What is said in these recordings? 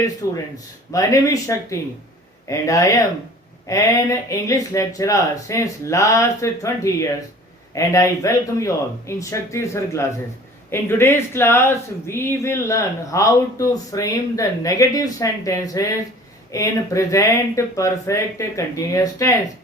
dear students, my name is Shakti and I am an English lecturer since last 20 years and I welcome you all in Shakti Sir classes. In today's class, we will learn how to frame the negative sentences in present perfect continuous tense.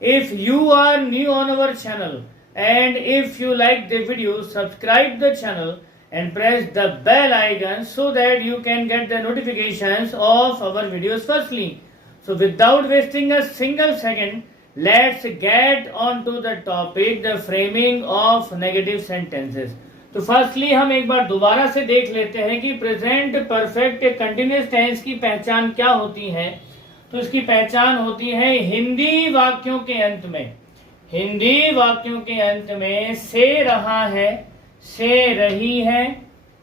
If you are new on our channel and if you like the video, subscribe the channel and press the bell icon so that you can get the notifications of our videos firstly. So without wasting a single second, let's get on to the topic, the framing of negative sentences. तो firstly हम एक बार दोबारा से देख लेते हैं कि present perfect continuous tense की पहचान क्या होती है। तो इसकी पहचान होती है हिंदी वाक्यों के अंत में, हिंदी वाक्यों के अंत में से रहा है, से रही है,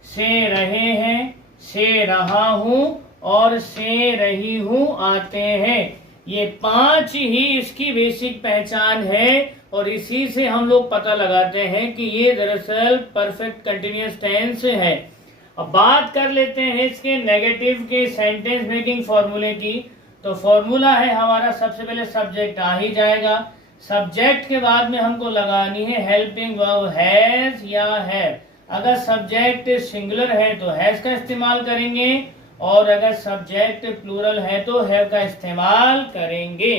से रहे हैं, से रहा हूं और से रही हूं आते हैं। ये 5 ही इसकी बेसिक पहचान है और इसी से हम लोग पता लगाते हैं कि ये दरअसल परफेक्ट कंटिन्यूअस टेंस है। अब बात कर लेते हैं इसके नेगेटिव के सेंटेंस मेकिंग फॉर्मूले की। तो फॉर्मूला है हमारा, सबसे पहले सब्जेक्ट आ ही जाएगा। सब्जेक्ट के बाद में हमको लगानी है हेल्पिंग वर्ब हैज या हैव। अगर सब्जेक्ट सिंगुलर है तो हैज का इस्तेमाल करेंगे और अगर सब्जेक्ट प्लूरल है तो हैव का इस्तेमाल करेंगे।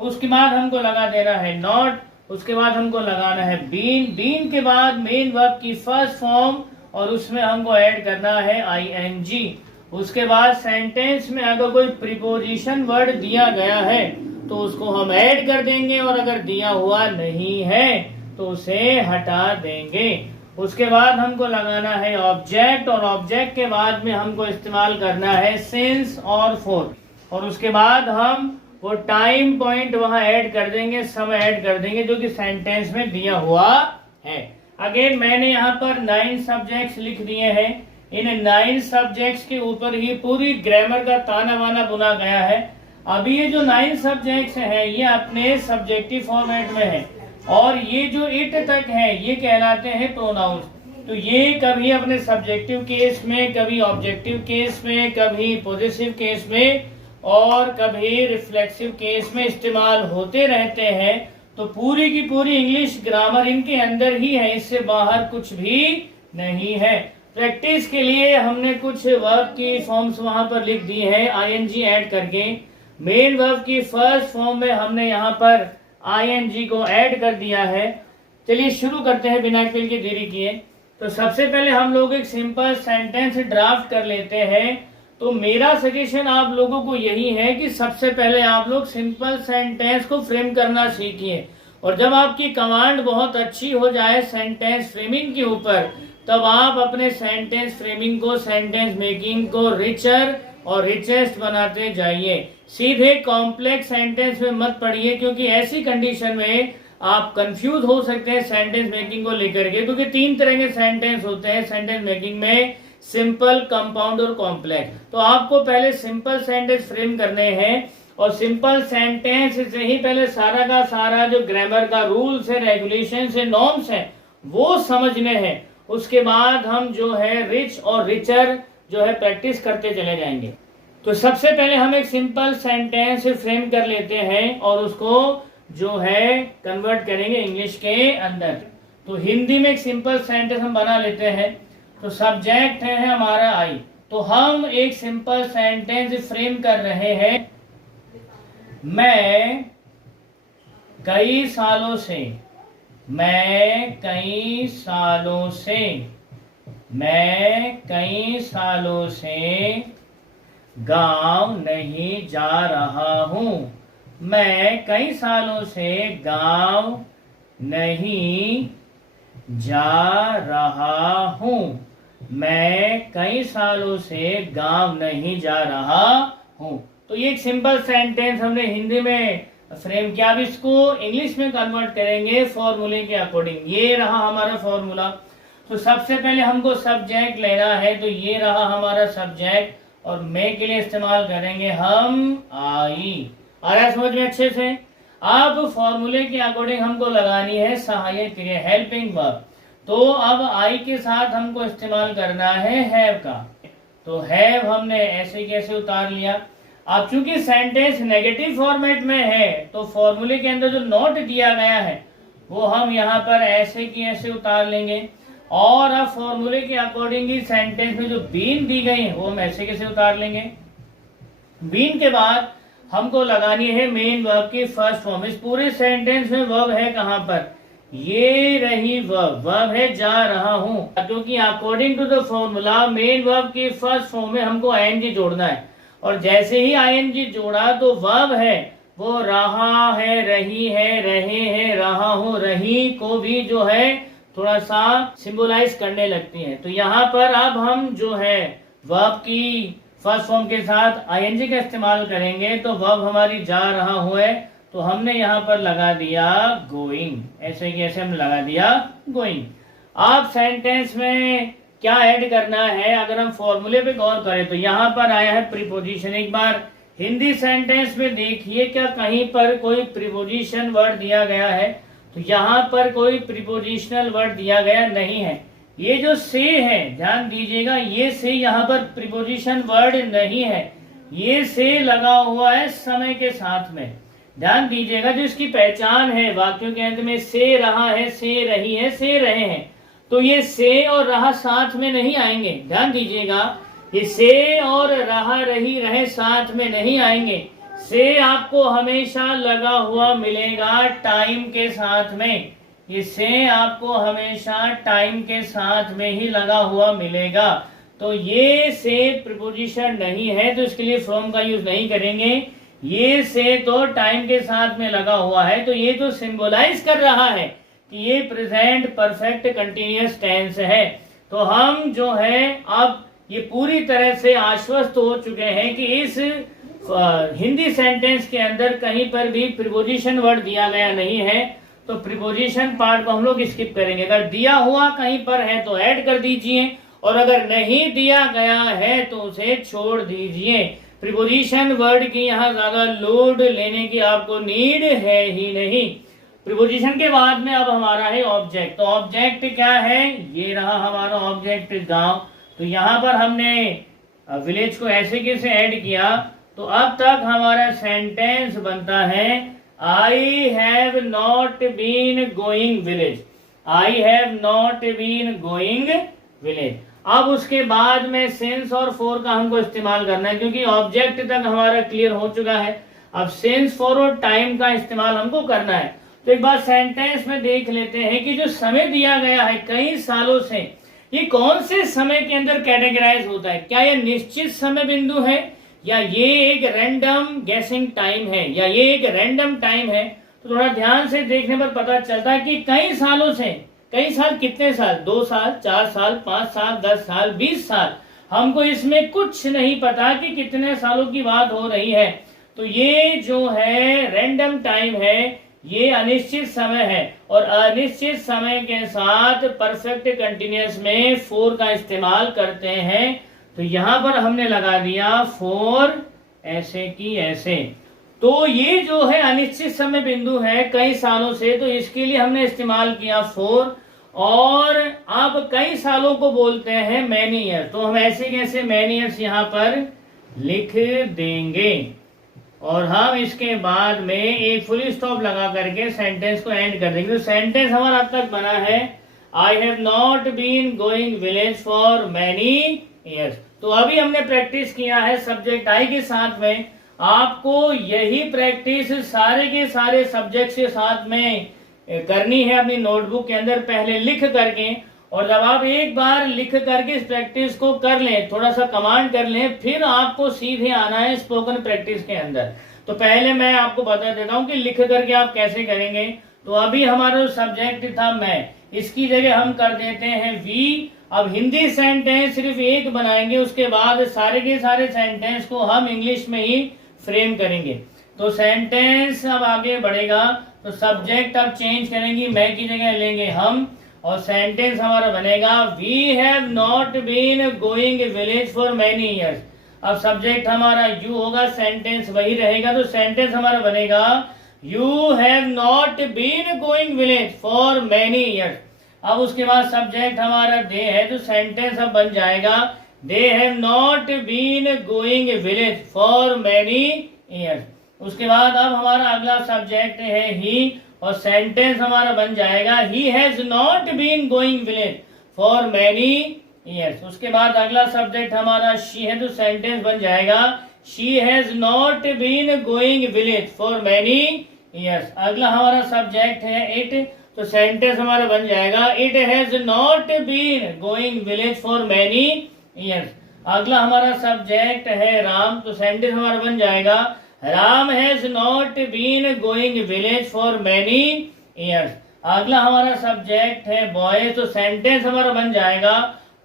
उसके बाद हमको लगा देना है नॉट, उसके बाद हमको लगाना है बीन, बीन के बाद मेन वर्ब की फर्स्ट फॉर्म और उसमें हमको ऐड करना है आईएनजी। उसके बाद सेंटेंस में अगर कोई प्रीपोजिशन वर्ड दिया गया है तो उसको हम ऐड कर देंगे और अगर दिया हुआ नहीं है तो उसे हटा देंगे। उसके बाद हमको लगाना है ऑब्जेक्ट और ऑब्जेक्ट के बाद में हमको इस्तेमाल करना है सिंस और फॉर और उसके बाद हम वो टाइम पॉइंट वहां ऐड कर देंगे, समय ऐड कर देंगे जो कि सेंटेंस में दिया हुआ है। अगेन मैंने यहाँ पर 9 सब्जेक्ट्स लिख दिए हैं। इन 9 सब्जेक्ट्स के ऊपर ही पूरी ग्रामर का ताना बाना बुना गया है। अभी ये जो 9 सब्जेक्ट्स हैं ये अपने सब्जेक्टिव फॉर्मेट में है और ये जो इट तक है ये कहलाते हैं प्रोनाउंस। तो ये कभी अपने सब्जेक्टिव केस में, कभी ऑब्जेक्टिव केस में, कभी पॉजिटिव केस में और कभी रिफ्लेक्सिव केस में इस्तेमाल होते रहते हैं। तो पूरी की पूरी इंग्लिश ग्रामर इनके अंदर ही है, इससे बाहर कुछ भी नहीं है। प्रैक्टिस के लिए हमने कुछ वर्ब की फॉर्म्स वहां पर लिख दी है आईएनजी ऐड करके। मेन वर्ब की फर्स्ट फॉर्म में हमने यहाँ पर आईएनजी को ऐड कर दिया है। चलिए शुरू करते हैं बिना खेल के देरी किए। तो सबसे पहले हम लोग एक सिंपल सेंटेंस ड्राफ्ट कर लेते हैं। तो मेरा सजेशन आप लोगों को यही है कि सबसे पहले आप लोग सिंपल सेंटेंस को फ्रेम करना सीखिए और जब आपकी कमांड बहुत अच्छी हो जाए सेंटेंस फ्रेमिंग के ऊपर तब आप अपने सेंटेंस फ्रेमिंग को, सेंटेंस मेकिंग को रिचर और रिचेस्ट बनाते जाइए। सीधे कॉम्प्लेक्स सेंटेंस में मत पढ़िए क्योंकि ऐसी कंडीशन में आप कंफ्यूज हो सकते हैं सेंटेंस मेकिंग को लेकर के, क्योंकि 3 तरह के सेंटेंस होते हैं सेंटेंस मेकिंग में, सिंपल, कंपाउंड और कॉम्प्लेक्स। तो आपको पहले सिंपल सेंटेंस फ्रेम करने हैं और सिंपल सेंटेंस से ही पहले सारा का सारा जो ग्रामर का रूल्स है, रेगुलेशन है, नॉर्म्स है वो समझने हैं। उसके बाद हम जो है रिच और रिचर जो है प्रैक्टिस करते चले जाएंगे। तो सबसे पहले हम एक सिंपल सेंटेंस फ्रेम कर लेते हैं और उसको जो है कन्वर्ट करेंगे इंग्लिश के अंदर। तो हिंदी में एक सिंपल सेंटेंस हम बना लेते हैं। तो सब्जेक्ट है हमारा आई, तो हम एक सिंपल सेंटेंस फ्रेम कर रहे हैं। मैं कई सालों से, मैं कई सालों से, मैं कई सालों से गांव नहीं जा रहा हूं। मैं कई सालों से गांव नहीं जा रहा हूं। मैं कई सालों से गांव नहीं जा रहा हूं। तो ये एक सिंपल सेंटेंस हमने हिंदी में फ्रेम किया। अब इसको इंग्लिश में कन्वर्ट करेंगे फॉर्मूले के अकॉर्डिंग। ये रहा हमारा फॉर्मूला। तो सबसे पहले हमको सब्जेक्ट लेना है, तो ये रहा हमारा सब्जेक्ट और मैं के लिए इस्तेमाल करेंगे हम आई। आ रहा है समझ में अच्छे से? अब फॉर्मूले के अकॉर्डिंग हमको लगानी है सहायक क्रिया, हेल्पिंग वर्ब। तो अब आई के साथ हमको इस्तेमाल करना है हैव का। तो हैव हमने ऐसे कैसे उतार लिया। अब चूंकि सेंटेंस नेगेटिव फॉर्मेट में है तो फॉर्मूले के अंदर जो नॉट दिया गया है वो हम यहाँ पर ऐसे की ऐसे उतार लेंगे, और अब फॉर्मूले के अकॉर्डिंग ही सेंटेंस में जो बीन दी गई है वो हम ऐसे कैसे उतार लेंगे। बीन के बाद हमको लगानी है मेन वर्ब की फर्स्ट फॉर्म। इस पूरे सेंटेंस में वर्ब है कहाँ पर, ये रही वर्ब, वर्ब है जा रहा हूं, क्योंकि according to the formula main verb की फर्स्ट फॉर्म में हमको आईएनजी जोड़ना है, और जैसे ही आईएनजी जोड़ा तो वर्ब है वो रहा है, रही है, रहे हैं, रहा हूं, रही को भी जो है थोड़ा सा सिंबलाइज करने लगती है। तो यहाँ पर अब हम जो है वर्ब की फर्स्ट फॉर्म के साथ आईएनजी का इस्तेमाल करेंगे, तो वर्ब हमारी जा रहा हुआ है, तो हमने यहाँ पर लगा दिया गोइंग, ऐसे कि ऐसे हम लगा दिया गोइंग। अब सेंटेंस में क्या ऐड करना है, अगर हम फॉर्मूले पे गौर करें तो यहाँ पर आया है प्रीपोजिशन। एक बार हिंदी सेंटेंस में देखिए क्या कहीं पर कोई प्रीपोजिशन वर्ड दिया गया है, तो यहाँ पर कोई प्रीपोजिशनल वर्ड दिया गया नहीं है। ये जो से है ध्यान दीजिएगा, ये से यहाँ पर प्रीपोजिशन वर्ड नहीं है, ये से लगा हुआ है समय के साथ में। ध्यान दीजिएगा, जो इसकी पहचान है वाक्यों के अंत में से रहा है, से रही है, से रहे हैं, तो ये से और रहा साथ में नहीं आएंगे। ध्यान दीजिएगा, ये से और रहा रही रहे साथ में नहीं आएंगे। से आपको हमेशा लगा हुआ मिलेगा टाइम के साथ में, ये से आपको हमेशा टाइम के साथ में ही लगा हुआ मिलेगा। तो ये से प्रीपोजिशन नहीं है तो इसके लिए फ्रॉम का यूज नहीं करेंगे। ये से तो टाइम के साथ में लगा हुआ है, तो ये तो सिंबलाइज कर रहा है कि ये प्रेजेंट परफेक्ट कंटिन्यूअस टेंस है। तो हम जो है अब ये पूरी तरह से आश्वस्त हो चुके हैं कि इस हिंदी सेंटेंस के अंदर कहीं पर भी प्रीपोजिशन वर्ड दिया गया नहीं है, तो प्रीपोजिशन पार्ट को हम लोग स्किप करेंगे। अगर दिया हुआ कहीं पर है तो ऐड कर दीजिए, और अगर नहीं दिया गया है तो उसे छोड़ दीजिए। प्रीपोजिशन वर्ड की यहाँ ज्यादा लोड लेने की आपको नीड है ही नहीं। प्रीपोजिशन के बाद में अब हमारा है ऑब्जेक्ट। तो ऑब्जेक्ट क्या है, ये रहा हमारा ऑब्जेक्ट गांव। तो यहाँ पर हमने विलेज को ऐसे कैसे ऐड किया, तो अब तक हमारा सेंटेंस बनता है I have not been going village, I have not been going village. अब उसके बाद में सिंस और फॉर का हमको इस्तेमाल करना है, क्योंकि ऑब्जेक्ट तक हमारा क्लियर हो चुका है। अब सिंस फॉर और टाइम का इस्तेमाल हमको करना है। तो एक बार सेंटेंस में देख लेते हैं कि जो समय दिया गया है कई सालों से, ये कौन से समय के अंदर कैटेगराइज होता है। क्या ये निश्चित समय बिंदु है, या ये एक रैंडम गेसिंग टाइम है, या ये एक रैंडम टाइम है। तो थोड़ा ध्यान से देखने पर पता चलता है कि कई सालों से, कई साल कितने साल, 2 साल, 4 साल, 5 साल, 10 साल, 20 साल, हमको इसमें कुछ नहीं पता कि कितने सालों की बात हो रही है। तो ये जो है रैंडम टाइम है, ये अनिश्चित समय है, और अनिश्चित समय के साथ परफेक्ट कंटिन्यूअस में फॉर का इस्तेमाल करते हैं। तो यहां पर हमने लगा दिया फॉर ऐसे की ऐसे। तो ये जो है अनिश्चित समय बिंदु है कई सालों से, तो इसके लिए हमने इस्तेमाल किया फॉर। और अब कई सालों को बोलते हैं मैनी ईयर, तो हम ऐसे कैसे मैनी ईयर्स यहाँ पर लिख देंगे, और हम इसके बाद में एक फुल स्टॉप लगा करके सेंटेंस को एंड कर देंगे। तो सेंटेंस हमारा अब तक बना है I have not been going village for many years. तो अभी हमने प्रैक्टिस किया है सब्जेक्ट आई के साथ में। आपको यही प्रैक्टिस सारे के सारे सब्जेक्ट के साथ में करनी है अपनी नोटबुक के अंदर पहले लिख करके। और जब आप एक बार लिख करके इस प्रैक्टिस को कर लें, थोड़ा सा कमांड कर लें, फिर आपको सीधे आना है स्पोकन प्रैक्टिस के अंदर। तो पहले मैं आपको बता देता हूं कि लिख करके आप कैसे करेंगे। तो अभी हमारा सब्जेक्ट था मैं, इसकी जगह हम कर देते हैं वी। अब हिंदी सेंटेंस सिर्फ एक बनाएंगे, उसके बाद सारे के सारे सेंटेंस को हम इंग्लिश में ही फ्रेम करेंगे। तो सेंटेंस अब आगे बढ़ेगा, तो सब्जेक्ट अब चेंज करेंगे, मैं की जगह लेंगे हम, और सेंटेंस हमारा बनेगा we have not been going village for many years. अब सब्जेक्ट हमारा यू होगा, सेंटेंस वही रहेगा, तो सेंटेंस हमारा बनेगा you have not been going village for many years. अब उसके बाद सब्जेक्ट हमारा दे है, तो सेंटेंस अब बन जाएगा they have not been going village for many years. उसके बाद अब हमारा अगला सब्जेक्ट है ही, और सेंटेंस हमारा बन जाएगा he has not been going village for many years. उसके बाद अगला सब्जेक्ट हमारा शी है, तो सेंटेंस बन जाएगा she has not been going village for many years. अगला हमारा सब्जेक्ट है इट, तो सेंटेंस हमारा बन जाएगा it has not been going village for many years. अगला हमारा सब्जेक्ट है राम, तो सेंटेंस हमारा बन जाएगा Ram has not been going village for many years. अगला हमारा सब्जेक्ट है बॉयज, तो सेंटेंस हमारा बन जाएगा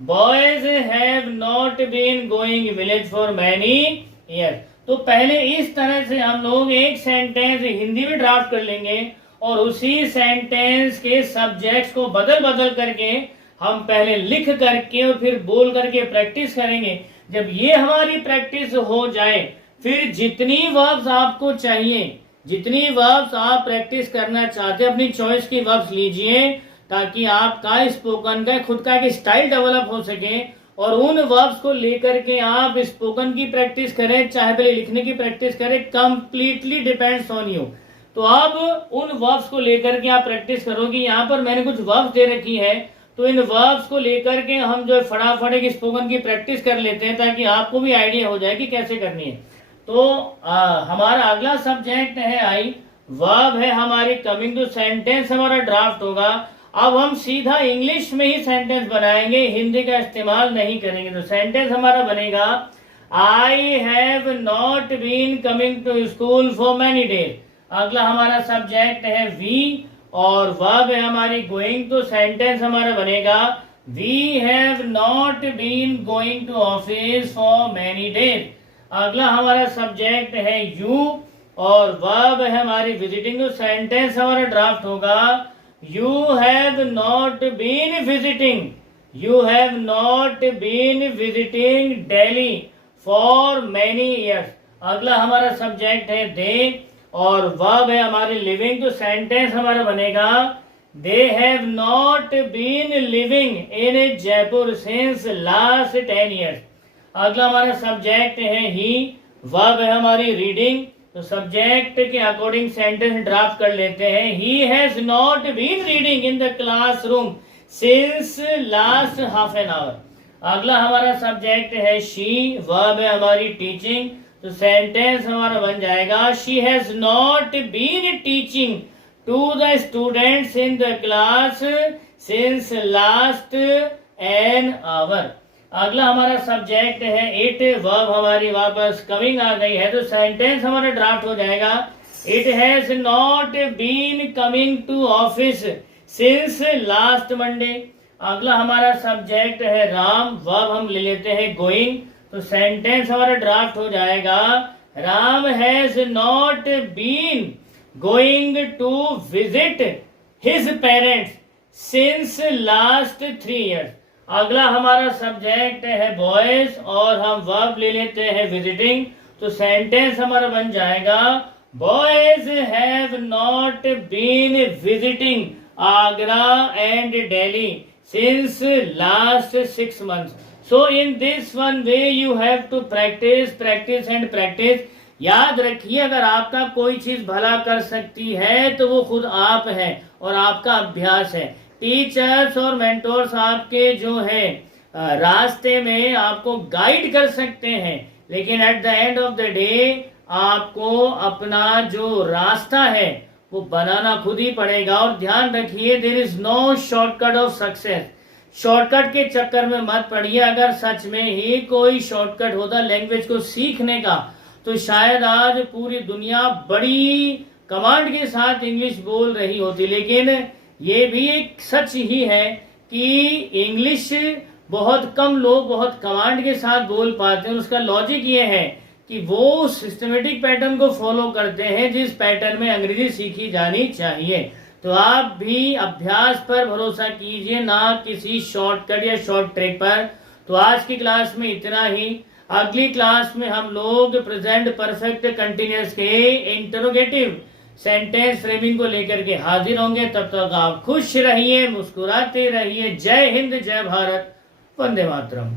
boys have not been going village for many years. तो पहले इस तरह से हम लोग एक सेंटेंस हिंदी में ड्राफ्ट कर लेंगे और उसी सेंटेंस के सब्जेक्ट्स को बदल बदल करके हम पहले लिख करके और फिर बोल करके प्रैक्टिस करेंगे। जब ये हमारी प्रैक्टिस हो जाए, फिर जितनी वर्ब्स आपको चाहिए, जितनी वर्ब्स आप प्रैक्टिस करना चाहते हैं, अपनी चॉइस की वर्ब्स लीजिए, ताकि आपका स्पोकन का खुद का एक स्टाइल डेवलप हो सके, और उन वर्ब्स को लेकर के आप स्पोकन की प्रैक्टिस करें, चाहे पहले लिखने की प्रैक्टिस करें, कंप्लीटली डिपेंड्स ऑन यू। तो अब उन वर्ब्स को लेकर के आप प्रैक्टिस करोगे। यहाँ पर मैंने कुछ वर्ब्स दे रखी है, तो इन वर्ब्स को लेकर के हम जो फटाफट एक स्पोकन की प्रैक्टिस कर लेते हैं, ताकि आपको भी आइडिया हो जाए कि कैसे करनी है। तो हमारा अगला सब्जेक्ट है आई, वर्ब है हमारी कमिंग, तो सेंटेंस हमारा ड्राफ्ट होगा। अब हम सीधा इंग्लिश में ही सेंटेंस बनाएंगे, हिंदी का इस्तेमाल नहीं करेंगे। तो सेंटेंस हमारा बनेगा I have not been coming to school for many days. अगला हमारा सब्जेक्ट है वी, और वर्ब है हमारी गोइंग, तो सेंटेंस हमारा बनेगा we have not been going to office for many days. अगला हमारा सब्जेक्ट है यू, और वर्ब है हमारी विजिटिंग, तो सेंटेंस हमारा ड्राफ्ट होगा you have not been visiting, you have not been visiting Delhi for many years. अगला हमारा सब्जेक्ट है दे, और वर्ब है हमारी लिविंग, तो सेंटेंस हमारा बनेगा they have not been living in Jaipur since last 10 years. अगला हमारा सब्जेक्ट है ही, वर्ब है हमारी रीडिंग, तो सब्जेक्ट के अकॉर्डिंग सेंटेंस ड्राफ्ट कर लेते हैं he has not been reading in the classroom since last half an hour. अगला हमारा सब्जेक्ट है शी, वर्ब है हमारी टीचिंग, तो सेंटेंस हमारा बन जाएगा she has not been teaching to the students in the class since last an hour. अगला हमारा सब्जेक्ट है इट, वर्ब हमारी वापस कमिंग आ गई है, तो सेंटेंस हमारा ड्राफ्ट हो जाएगा it has not been coming to office since last Monday. अगला हमारा सब्जेक्ट है राम, वर्ब हम ले लेते हैं गोइंग, तो सेंटेंस हमारा ड्राफ्ट हो जाएगा Ram has not been going to visit his parents since last 3 years. अगला हमारा सब्जेक्ट है बॉयज, और हम वर्ब ले लेते हैं विजिटिंग, तो सेंटेंस हमारा बन जाएगा boys have not been visiting Agra and Delhi since last 6 months। So in this one way you have to practice, practice and practice। याद रखिए, अगर आपका कोई चीज भला कर सकती है तो वो खुद आप है और आपका अभ्यास है। टीचर्स और मेंटोर्स आपके जो है रास्ते में आपको गाइड कर सकते हैं, लेकिन at the end of the day आपको अपना जो रास्ता है वो बनाना खुद ही पड़ेगा। और ध्यान रखिए, there is no shortcut of success. Shortcut के चक्कर में मत पड़िए। अगर सच में ही कोई शॉर्टकट होता लैंग्वेज को सीखने का, तो शायद आज पूरी दुनिया बड़ी कमांड के साथ इंग्लिश बोल रही होती। लेकिन ये भी एक सच ही है कि इंग्लिश बहुत कम लोग बहुत कमांड के साथ बोल पाते हैं। उसका लॉजिक ये है कि वो सिस्टमेटिक पैटर्न को फॉलो करते हैं जिस पैटर्न में अंग्रेजी सीखी जानी चाहिए। तो आप भी अभ्यास पर भरोसा कीजिए, ना किसी शॉर्टकट या शॉर्ट ट्रिक पर। तो आज की क्लास में इतना ही। अगली क्लास में हम लोग प्रेजेंट परफेक्ट कंटिन्यूअस के इंटरोगेटिव सेंटेंस फ्रेमिंग को लेकर के हाजिर होंगे। तब तक आप खुश रहिए, मुस्कुराते रहिए। जय हिंद, जय भारत, वंदे मातरम।